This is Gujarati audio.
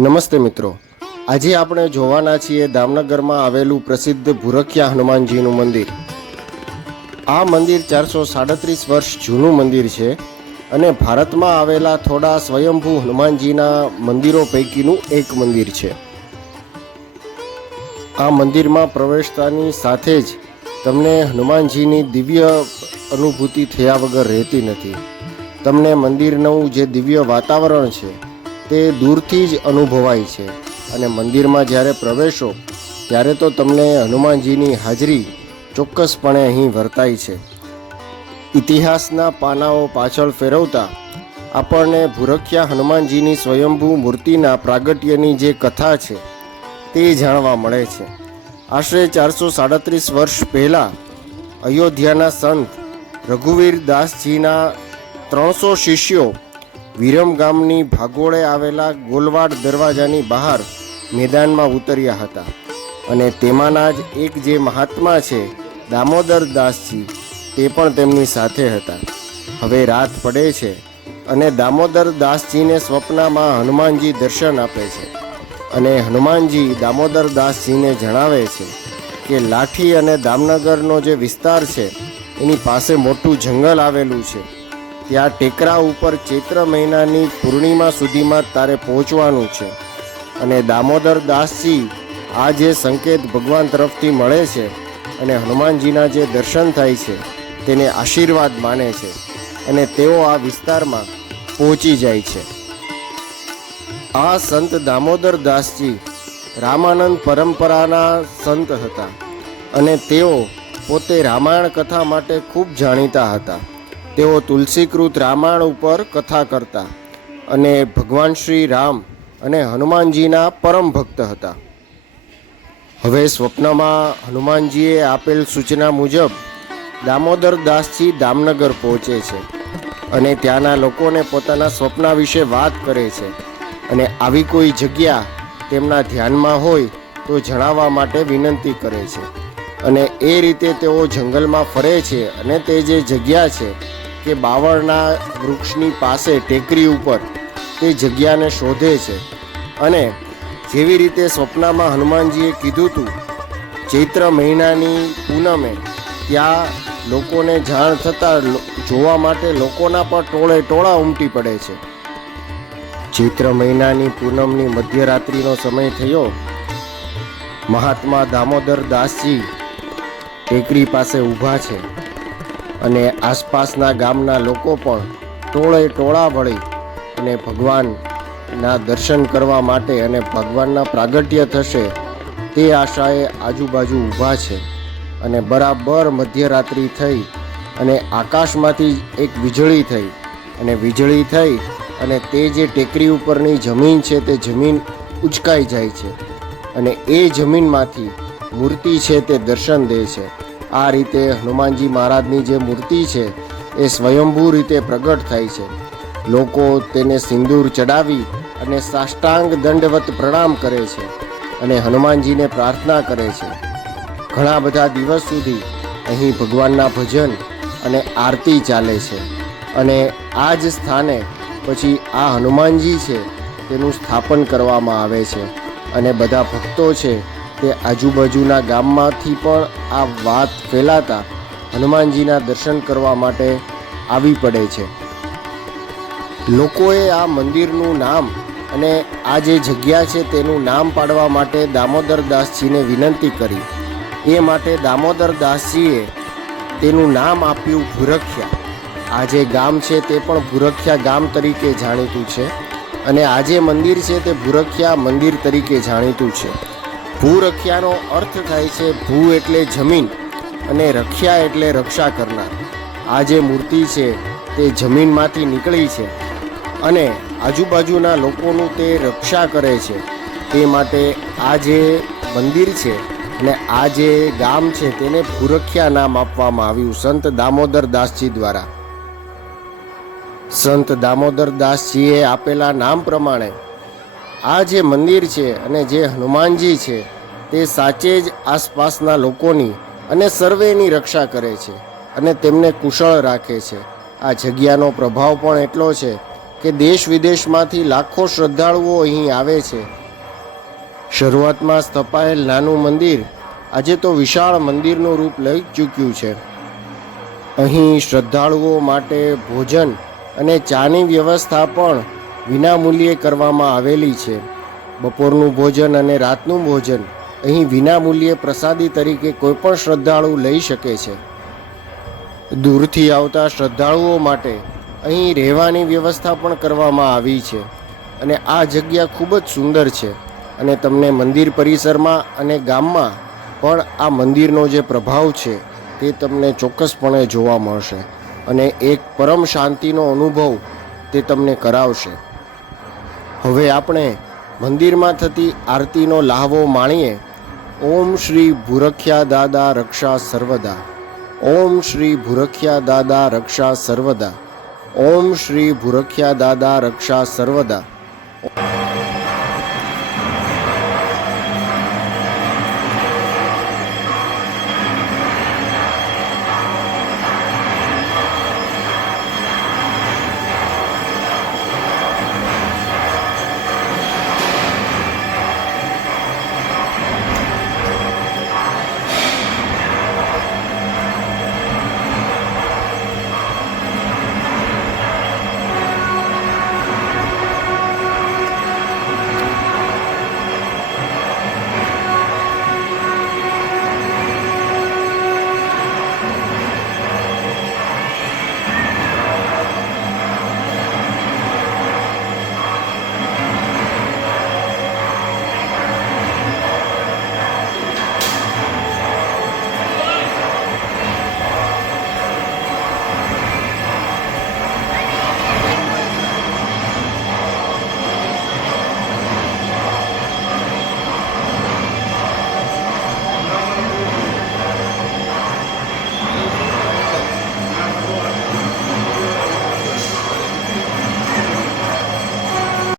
નમસ્તે મિત્રો, આજે આપણે જોવાના છીએ દામનગરમાં આવેલું પ્રસિદ્ધ ભૂરખિયા હનુમાનજીનું મંદિર. આ મંદિર 437 વર્ષ જૂનું મંદિર છે અને ભારતમાં આવેલા થોડા સ્વયંભૂ હનુમાનજીના મંદિરો પૈકીનું એક મંદિર છે. આ મંદિરમાં પ્રવેશતાની સાથે જ તમને હનુમાનજીની દિવ્ય અનુભૂતિ થયા વગર રહેતી નથી. તમને મંદિરનું જે દિવ્ય વાતાવરણ છે તે દૂરથી જ અનુભવાય છે અને મંદિરમાં જ્યારે પ્રવેશો ત્યારે તો તમને હનુમાનજીની હાજરી ચોક્કસપણે અહીં વર્તાય છે. ઇતિહાસના પાનાઓ પાછળ ફેરવતા આપણને ભૂરખિયા હનુમાનજીની સ્વયંભૂ મૂર્તિના પ્રાગટ્યની જે કથા છે તે જાણવા મળે છે. આશરે 437 વર્ષ પહેલાં અયોધ્યાના સંત રઘુવીર દાસજીના 300 શિષ્યો વિરમ ગામની ભાગોળે આવેલા ગોલવાડ દરવાજાની બહાર મેદાનમાં ઉતર્યા હતા અને તેમાંના જ એક જે મહાત્મા છે દામોદર દાસજી, તે પણ તેમની સાથે હતા. હવે રાત પડે છે અને દામોદર દાસજીને સ્વપ્નમાં હનુમાનજી દર્શન આપે છે અને હનુમાનજી દામોદર દાસજીને જણાવે છે કે લાઠી અને દામનગરનો જે વિસ્તાર છે એની પાસે મોટું જંગલ આવેલું છે. ત્યાં ટેકરા ઉપર ચૈત્ર મહિનાની પૂર્ણિમા સુધીમાં તારે પહોંચવાનું છે. અને દામોદર દાસજી આ જે સંકેત ભગવાન તરફથી મળે છે અને હનુમાનજીના જે દર્શન થાય છે તેને આશીર્વાદ માને છે અને તેઓ આ વિસ્તારમાં પહોંચી જાય છે. આ સંત દામોદર દાસજી રામાનંદ પરંપરાના સંત હતા અને તેઓ પોતે રામાયણ કથા માટે ખૂબ જાણીતા હતા. તેઓ તુલસીકૃત રામાયણ ઉપર કથા કરતા અને ભગવાન શ્રી રામ અને હનુમાનજીના પરમ ભક્ત હતા. હવે સ્વપ્નમાં હનુમાનજીએ આપેલ સૂચના મુજબ દામોદર દાસજી દામનગર પહોંચે છે અને ત્યાંના લોકોને પોતાના સ્વપ્ન વિશે વાત કરે છે અને આવી કોઈ જગ્યા તેમના ધ્યાનમાં હોય તો જણાવવા માટે વિનંતી કરે છે. અને એ રીતે તેઓ જંગલમાં ફરે છે અને તે જે જગ્યા છે કે બાવળના વૃક્ષની પાસે ટેકરી ઉપર તે જગ્યાને શોધે છે અને જેવી રીતે સ્વપ્નમાં હનુમાનજીએ કીધું હતું, ચૈત્ર મહિનાની પૂનમે ત્યાં લોકોને જાણ થતાં જોવા માટે લોકોના પણ ટોળે ટોળા ઉમટી પડે છે. ચૈત્ર મહિનાની પૂનમની મધ્યરાત્રિનો સમય થયો. મહાત્મા દામોદર દાસજી ટેકરી પાસે ઊભા છે અને આસપાસના ગામના લોકો પણ ટોળે ટોળા વળી અને ભગવાનના દર્શન કરવા માટે અને ભગવાનના પ્રાગટ્ય થશે તે આશાએ આજુબાજુ ઊભા છે. અને બરાબર મધ્યરાત્રિ થઈ અને આકાશમાંથી એક વીજળી થઈ અને તે જે ટેકરી ઉપરની જમીન છે તે જમીન ઉચકાઈ જાય છે અને એ જમીનમાંથી મૂર્તિ છે તે દર્શન દે છે. આ રીતે હનુમાનજી મહારાજની જે મૂર્તિ છે એ સ્વયંભૂ રીતે પ્રગટ થાય છે. લોકો તેને સિંદૂર ચડાવી અને સાષ્ટાંગ દંડવત પ્રણામ કરે છે અને હનુમાનજીને પ્રાર્થના કરે છે. ઘણા બધા દિવસ સુધી અહીં ભગવાનના ભજન અને આરતી ચાલે છે અને આ જ સ્થાને પછી આ હનુમાનજી છે તેનું સ્થાપન કરવામાં આવે છે અને બધા ભક્તો છે તે આજુબાજુના ગામમાંથી પણ આ વાત ફેલાતા હનુમાનજીના દર્શન કરવા માટે આવી પડે છે. લોકોએ આ મંદિરનું નામ અને આ જે જગ્યા છે તેનું નામ પાડવા માટે દામોદર દાસજીને વિનંતી કરી. એ માટે દામોદર દાસજીએ તેનું નામ આપ્યું ભૂરખિયા. આ જે ગામ છે તે પણ ભૂરખિયા ગામ તરીકે જાણીતું છે અને આ જે મંદિર છે તે ભૂરખિયા મંદિર તરીકે જાણીતું છે. ભૂરખિયાનો અર્થ થાય છે ભૂ એટલે જમીન અને રખિયા એટલે રક્ષા કરનાર. આ જે મૂર્તિ છે તે જમીનમાંથી નીકળી છે અને આજુબાજુના લોકોનું તે રક્ષા કરે છે. તે માટે આ જે મંદિર છે અને આ જે ગામ છે તેને ભૂરખિયા નામ આપવામાં આવ્યું સંત દામોદર દાસજી દ્વારા. સંત દામોદર દાસજીએ આપેલા નામ પ્રમાણે આ જે મંદિર છે અને જે હનુમાનજી છે તે સાચે જ આસપાસના લોકોની અને સર્વેની રક્ષા કરે છે અને તેમને કુશળ રાખે છે. આ જગ્યાનો પ્રભાવ પણ એટલો છે કે દેશ વિદેશમાંથી લાખો શ્રદ્ધાળુઓ અહીં આવે છે. શરૂઆતમાં સ્થપાયેલ નાનું મંદિર આજે તો વિશાળ મંદિરનું રૂપ લઈ ચૂક્યું છે. અહીં શ્રદ્ધાળુઓ માટે ભોજન અને ચાની વ્યવસ્થા પણ વિનામૂલ્યે કરવામાં આવેલી છે. બપોરનું ભોજન અને રાતનું ભોજન અહીં વિનામૂલ્યે પ્રસાદી તરીકે કોઈપણ શ્રદ્ધાળુ લઈ શકે છે. દૂરથી આવતા શ્રદ્ધાળુઓ માટે અહીં રહેવાની વ્યવસ્થા પણ કરવામાં આવી છે અને આ જગ્યા ખૂબ જ સુંદર છે અને તમને મંદિર પરિસરમાં અને ગામમાં પણ આ મંદિરનો જે પ્રભાવ છે તે તમને ચોક્કસપણે જોવા મળશે અને એક પરમ શાંતિનો અનુભવ તે તમને કરાવશે. હવે આપણે મંદિરમાં થતી આરતીનો લહાવો માણીએ. ઓમ શ્રી ભૂરખ્યા દાદા રક્ષા સર્વદા. ઓમ શ્રી ભૂરખ્યા દાદા રક્ષા સર્વદા. ઓમ શ્રી ભૂરખ્યા દાદા રક્ષા સર્વદા.